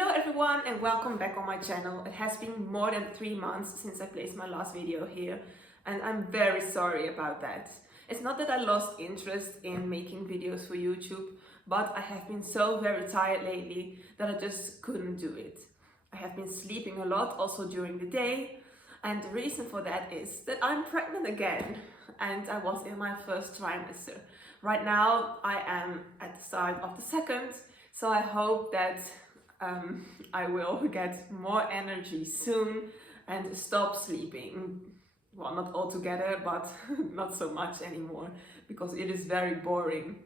Hello everyone and welcome back on my channel. It has been more than 3 months since I placed my last video here and I'm very sorry about that. It's not that I lost interest in making videos for YouTube, but I have been so very tired lately that I just couldn't do it. I have been sleeping a lot also during the day, and the reason for that is that I'm pregnant again and I was in my first trimester. Right now I am at the start of the second, so I hope that I will get more energy soon and stop sleeping. Well, not altogether, but not so much anymore, because it is very boring.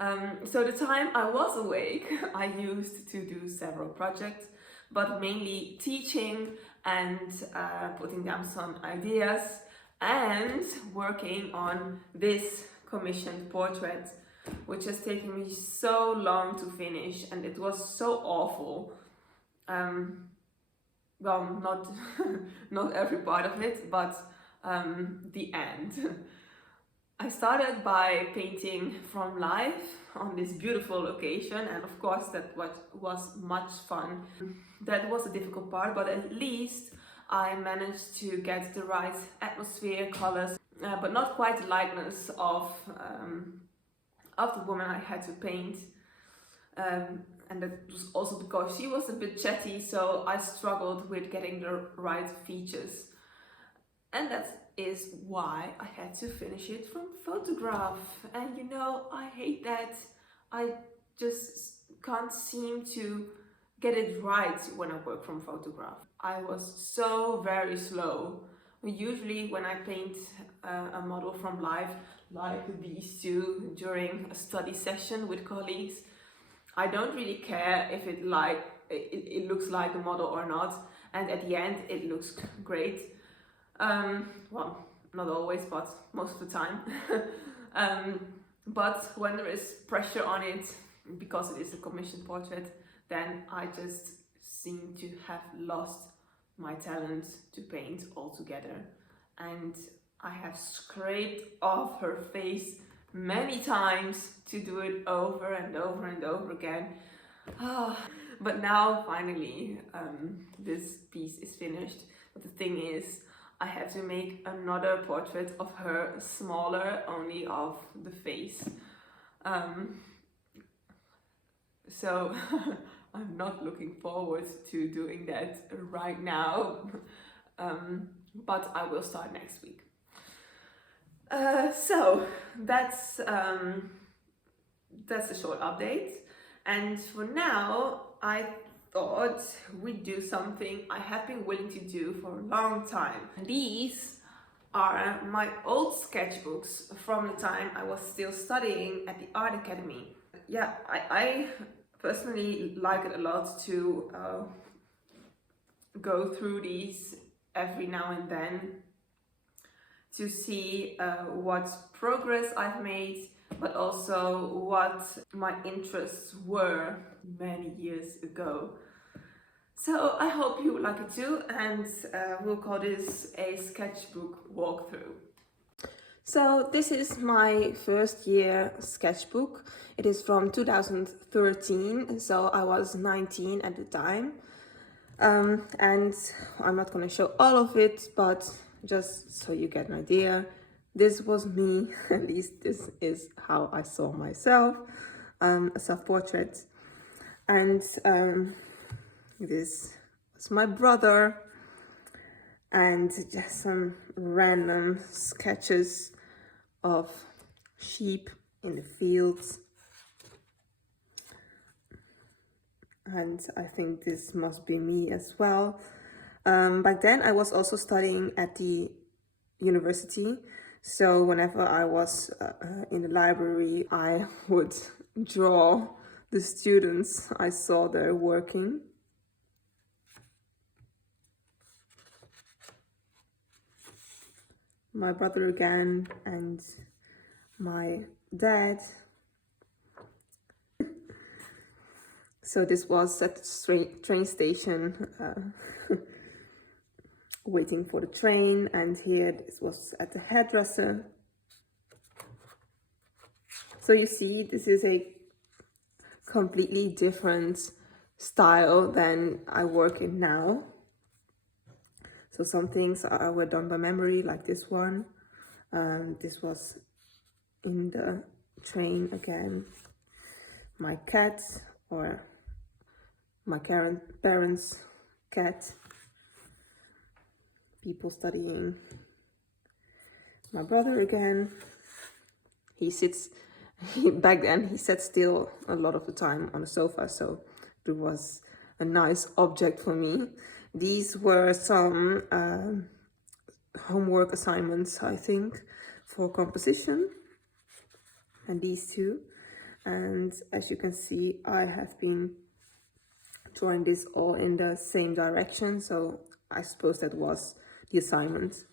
So the time I was awake, I used to do several projects, but mainly teaching and putting down some ideas and working on this commissioned portrait, which has taken me so long to finish, and it was so awful. Well, not not every part of it, but the end. I started by painting from life on this beautiful location, and of course that was much fun. That was a difficult part, but at least I managed to get the right atmosphere, colors, but not quite the likeness of the woman I had to paint. And that was also because she was a bit chatty, so I struggled with getting the right features. And that is why I had to finish it from photograph. And you know, I hate that. I just can't seem to get it right when I work from photograph. I was so very slow. Usually when I paint a model from life, like these two during a study session with colleagues, I don't really care if it looks like a model or not, and at the end it looks great. Well, not always, but most of the time. But when there is pressure on it, because it is a commissioned portrait, then I just seem to have lost my talent to paint altogether. And I have scraped off her face many times to do it over and over and over again. But now finally this piece is finished. But the thing is, I have to make another portrait of her, smaller, only of the face. So I'm not looking forward to doing that right now, but I will start next week. So that's a short update, and for now I thought we'd do something I have been willing to do for a long time. These are my old sketchbooks from the time I was still studying at the art academy. Yeah, I personally like it a lot to go through these every now and then to see what progress I've made, but also what my interests were many years ago. So I hope you like it too, and we'll call this a sketchbook walkthrough. So this is my first year sketchbook. It is from 2013, so I was 19 at the time. And I'm not going to show all of it, but just so you get an idea, this was me. At least this is how I saw myself, a self-portrait. And this was my brother, and just some random sketches of sheep in the fields. And I think this must be me as well. Back then I was also studying at the university, so whenever I was in the library, I would draw the students I saw there working. My brother again, and my dad. So this was at the train station, waiting for the train, and here this was at the hairdresser. So you see, this is a completely different style than I work in now. So some things were done by memory, like this one. This was in the train again. My cat, or my parents' cat. People studying. My brother again. Back then he sat still a lot of the time on the sofa, so it was a nice object for me. These were some homework assignments, I think, for composition, and these two. And as you can see, I have been drawing this all in the same direction, so I suppose that was the assignment.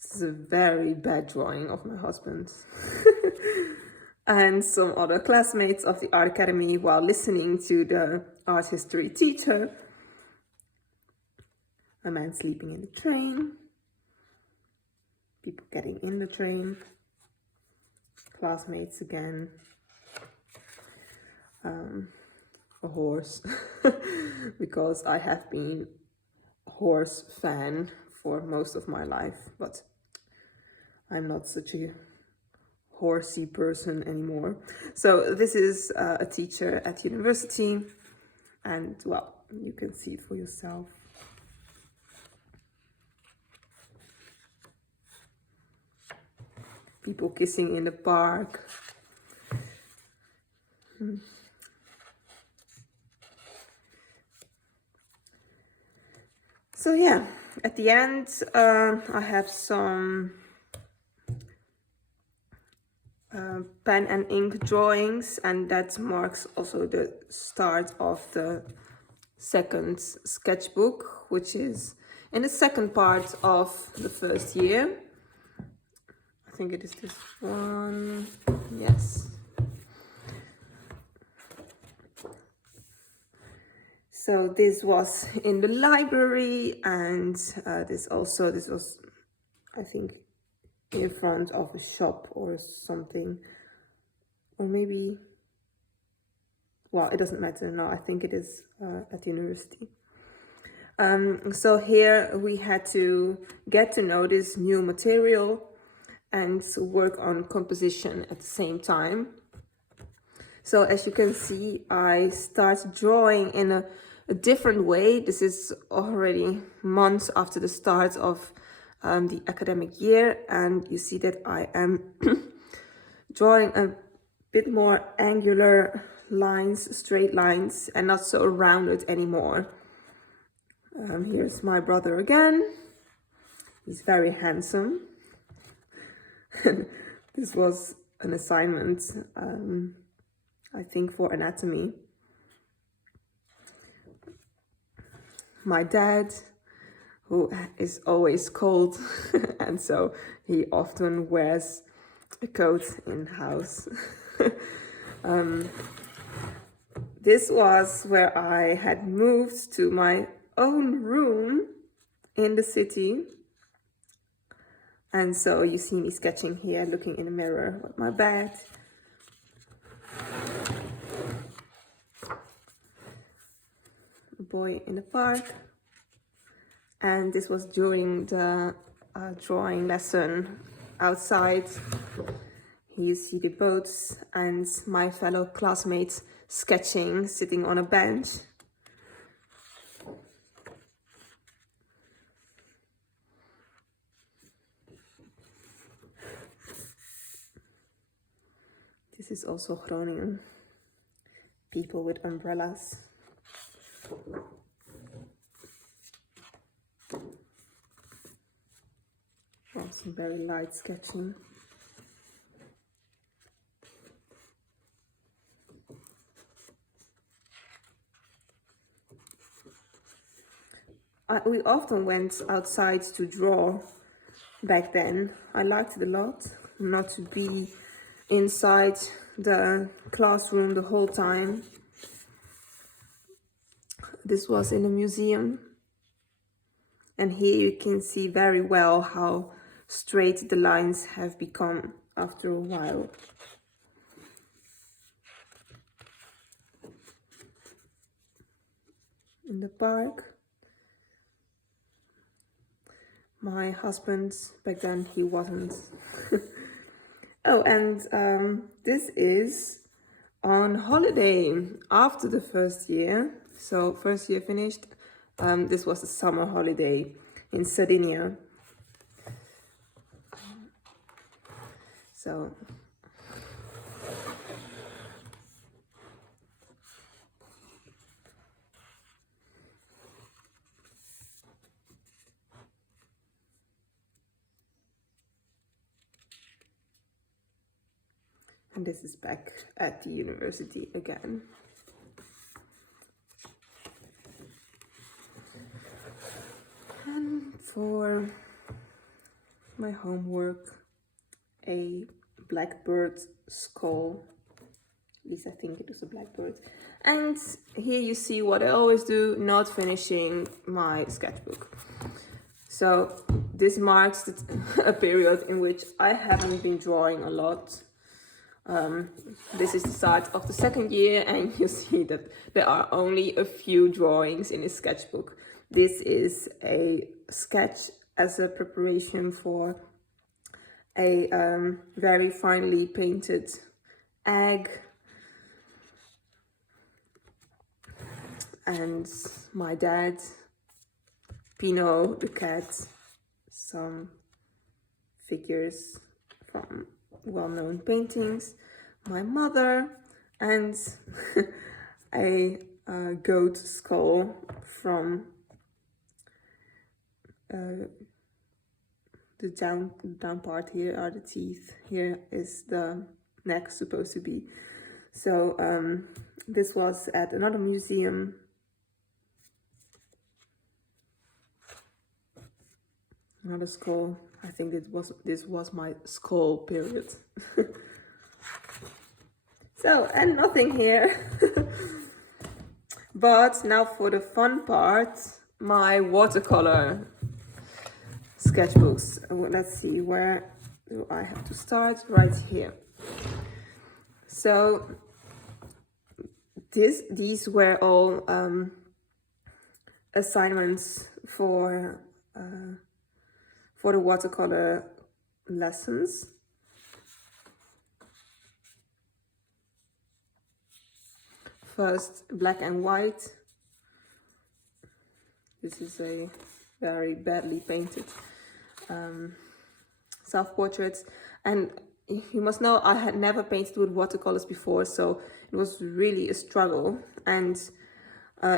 This is a very bad drawing of my husband. And some other classmates of the art academy while listening to the art history teacher. A man sleeping in the train. People getting in the train. Classmates again. A horse. Because I have been a horse fan for most of my life, but I'm not such a horsey person anymore. So this is a teacher at university, and well, you can see it for yourself. People kissing in the park. So yeah, at the end I have some pen and ink drawings, and that marks also the start of the second sketchbook, which is in the second part of the first year. I think it is this one, yes. So this was in the library, and this was, I think, in front of a shop or something, or maybe, well, it doesn't matter. No, I think it is at university. So here we had to get to know this new material and work on composition at the same time. So as you can see, I start drawing in a different way. This is already months after the start of the academic year, and you see that I am drawing a bit more angular lines, straight lines, and not so rounded anymore. Here's my brother again. He's very handsome. This was an assignment, I think, for anatomy. My dad, who is always cold, and so he often wears a coat in house. This was where I had moved to my own room in the city. And so you see me sketching here, looking in the mirror with my bed. A boy in the park. And this was during the drawing lesson outside. Here you see the boats and my fellow classmates sketching, sitting on a bench. This is also Groningen. People with umbrellas. Oh, some very light sketching. We often went outside to draw back then. I liked it a lot, not to be inside the classroom the whole time. This was in a museum, and here you can see very well how straight the lines have become after a while. in the park. My husband, back then he wasn't. Oh, and this is on holiday after the first year. So first year finished. This was the summer holiday in Sardinia. So and this is back at the university again. And for my homework, a blackbird skull. At least I think it was a blackbird. And here you see what I always do, not finishing my sketchbook. So this marks a period in which I haven't been drawing a lot. This is the start of the second year, and you see that there are only a few drawings in this sketchbook. This is a sketch as a preparation for a very finely painted egg, and my dad, Pino the cat, some figures from well-known paintings, my mother, and a goat skull from the down part. Here are the teeth, here is the neck supposed to be. So this was at another museum. Another skull. I think this was my skull period. So, and nothing here. But now for the fun part, my watercolor sketchbooks. Let's see, where do I have to start? Right here. So these were all assignments for the watercolor lessons. First, black and white. This is a very badly painted self-portraits, and you must know I had never painted with watercolors before, so it was really a struggle. And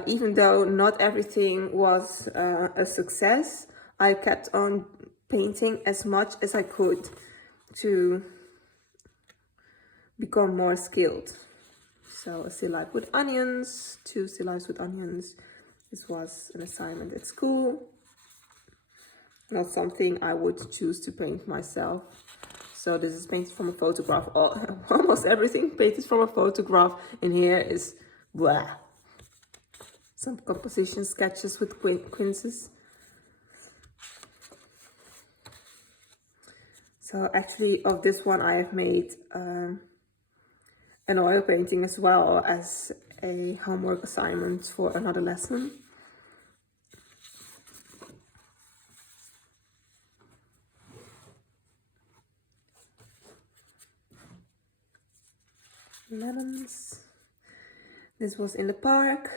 even though not everything was a success, I kept on painting as much as I could to become more skilled. So a still life with onions, 2 still lifes with onions. This was an assignment at school, not something I would choose to paint myself. So this is painted from a photograph. Almost everything painted from a photograph. And here is blah. Some composition sketches with quinces. So actually of this one I have made an oil painting as well as a homework assignment for another lesson. Lemons. This was in the park.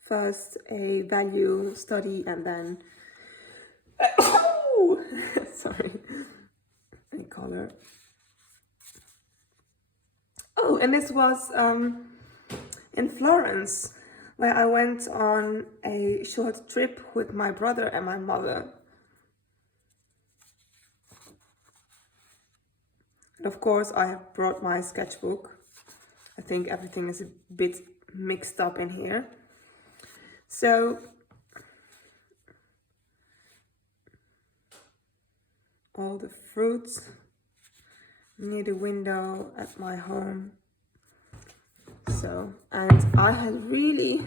First a value study and then sorry, a color. Oh, and this was in Florence, where I went on a short trip with my brother and my mother. And of course I have brought my sketchbook. I think everything is a bit mixed up in here. So all the fruits near the window at my home. So, and I had really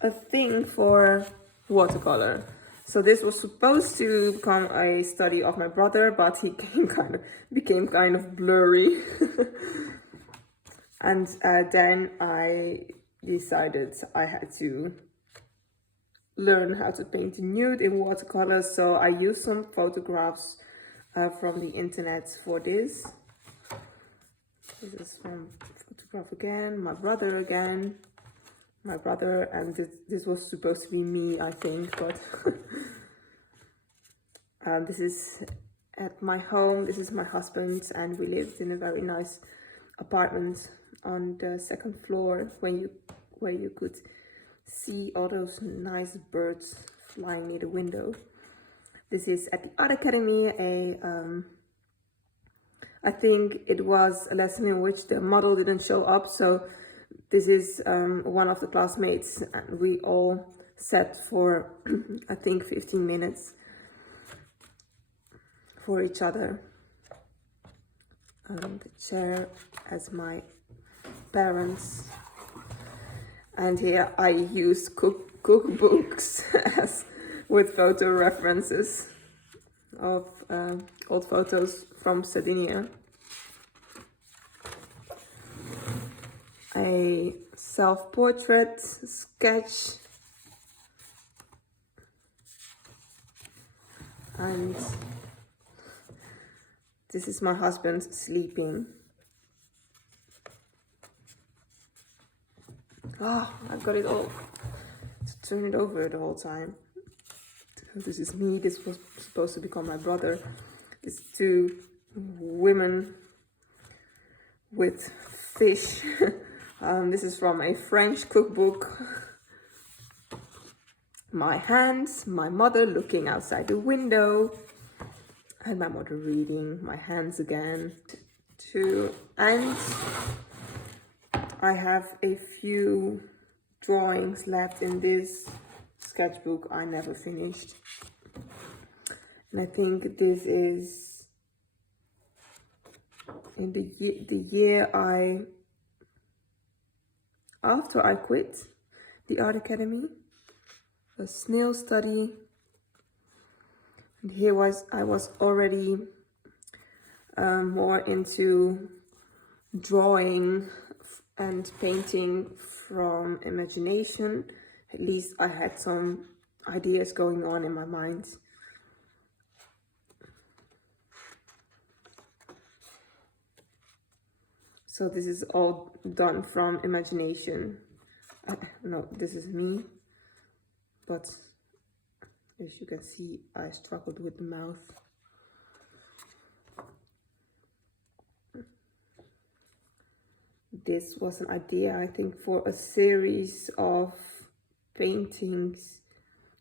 a thing for watercolor. So this was supposed to become a study of my brother, but he became kind of blurry. And then I decided I had to learn how to paint nude in watercolors, so I used some photographs from the internet for this. This is from photograph again, my brother again, and this was supposed to be me, I think, but this is at my home. This is my husband's, and we lived in a very nice apartment on the second floor where you could see all those nice birds flying near the window. This is at the Art Academy, I think it was a lesson in which the model didn't show up, so this is one of the classmates, and we all sat for I think 15 minutes for each other. The chair as my parents, and here I use cookbooks as with photo references of old photos from Sardinia. A self-portrait sketch, and this is my husband sleeping. Oh, I've got it all to turn it over the whole time. This is me. This was supposed to become my brother. It's two women with fish. This is from a French cookbook. My hands, my mother looking outside the window, and my mother reading. My hands again. And I have a few drawings left in this sketchbook I never finished. And I think this is in the year after I quit the Art Academy, a snail study. And here I was already more into drawing and painting from imagination. At least I had some ideas going on in my mind. So this is all done from imagination. No, this is me, but as you can see, I struggled with the mouth. This was an idea, I think, for a series of paintings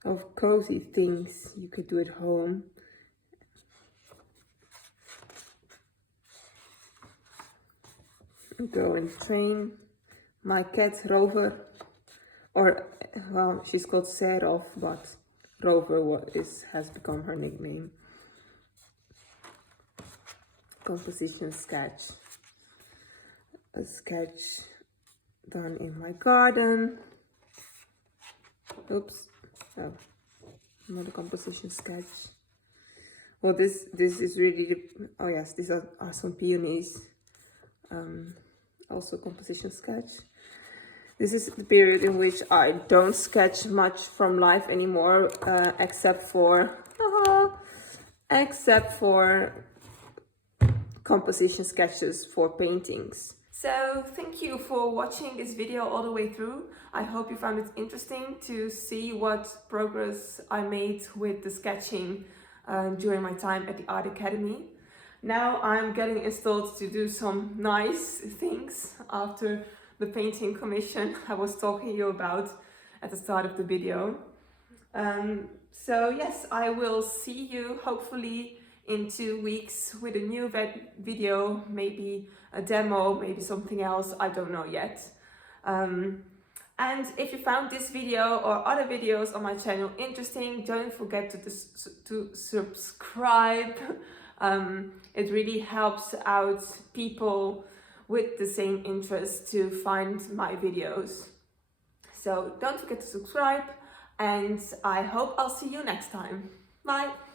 of cozy things you could do at home. Go and train my cat Rover, or well, she's called Serov, but Rover has become her nickname. Composition sketch. A sketch done in my garden. Oops, oh, another composition sketch. Well, this is really, oh yes, these are some peonies. Also composition sketch. This is the period in which I don't sketch much from life anymore, except for composition sketches for paintings. So thank you for watching this video all the way through. I hope you found it interesting to see what progress I made with the sketching during my time at the Art Academy. Now I'm getting installed to do some nice things after the painting commission I was talking to you about at the start of the video. So yes, I will see you hopefully in 2 weeks with a new video, maybe a demo, maybe something else, I don't know yet. And if you found this video or other videos on my channel interesting, don't forget to subscribe. It really helps out people with the same interest to find my videos. So don't forget to subscribe, and I hope I'll see you next time. Bye!